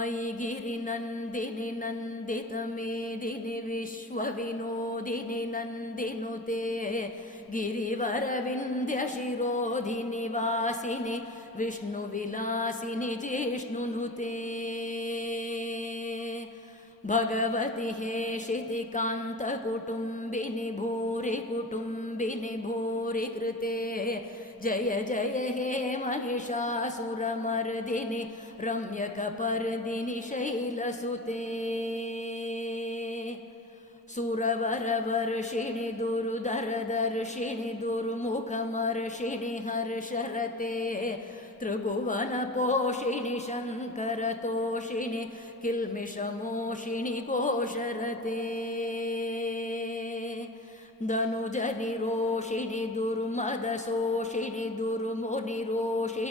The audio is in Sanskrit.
अयि गिरिनन्दिनि नन्दितमेदिनि विश्वविनोदिनि नन्दिनुते गिरिवरविन्द्यशिरोधिनि वासिनि विष्णुविलासिनि जिष्णुनुते भगवति हेशितिकान्तकुटुम्बिनि भूरि कुटुम्बिनि भूरि कृते जय जय हे महिषासुरमर्दिनि रम्यकपर्दिनि शैलसुते सुरवरवर्षिणि दुर्धरदर्शिनि दुर्मुखमर्षिणि हर्षरते त्रिभुवनपोषिणि शङ्करतोषिणि किल्मिषमोषिणि कोशरते धनुजनिरोषिणि दुर्मदशोषिणि दुर्मुनिरोषिणि